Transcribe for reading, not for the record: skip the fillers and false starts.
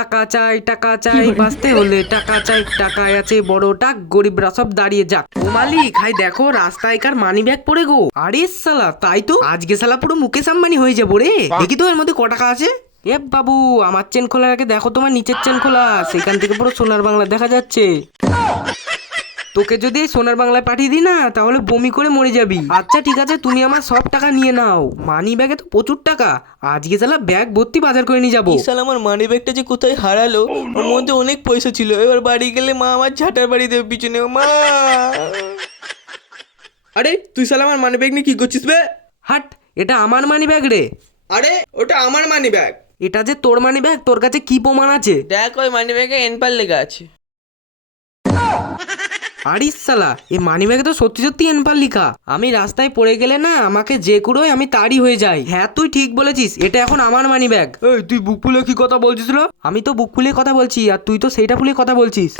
টাকা চাই বাঁচতে হলে টাকা চাই, টাকায় আছে বড় টাক, গরিবরা সব দাঁড়িয়ে যাক। ও মালিক, হাই দেখো রাস্তায় কার মানি ব্যাগ পড়ে গো। আরে শালা, তাই তো আজকে শালা পুরো মুকেশ আম্বানি হয়ে যাবো রে। দেখি তো এর মধ্যে ক টাকা আছে। এ বাবু, আমার চেন খোলার আগে দেখো তোমার নিচের চেন খোলা, সেখান থেকে পুরো সোনার বাংলা দেখা যাচ্ছে। তোকে যদি এই সোনার বাংলায় পাঠিয়ে দিই না, তাহলে বমি করে মরে যাবি। আচ্ছা ঠিক আছে, তুমি আমার সব টাকা নিয়ে নাও। মানি ব্যাগে তো প্রচুর টাকা, আজকে শালা ব্যাগ ভর্তি বাজার করে নিয়ে যাবো। বিশাল আমার মানি ব্যাগটা যে কোথায় হারালো। ওর মধ্যে অনেক পয়সা ছিল, এবার বাড়ি গেলে মা আমার ঝাঁটার বাড়ি দেবে পিছনে। মা, আরে তুই শালা আমার মানি ব্যাগ নিয়ে কি করছিস বে? হাট, এটা আমার মানি ব্যাগ রে। আরে ওটা আমার মানি ব্যাগ। এটা যে তোর মানি ব্যাগ, তোর কাছে কি প্রমাণ আছে? দেখ, ওই মানি ব্যাগে এনপাল লেখা আছে। আরিস শালা, এই মানি ব্যাগে তো সত্যি সত্যি এনপাল লিখা। আমি রাস্তায় পড়ে গেলে না, আমাকে যে কুড়োয় আমি তারই হয়ে যাই। হ্যাঁ তুই ঠিক বলেছিস, এটা এখন আমার মানি ব্যাগ। এই তুই বুক ফুলে কি কথা বলছিস রে? আমি তো বুক ফুলে কথা বলছি, আর তুই তো সেইটা ফুলে কথা বলছিস।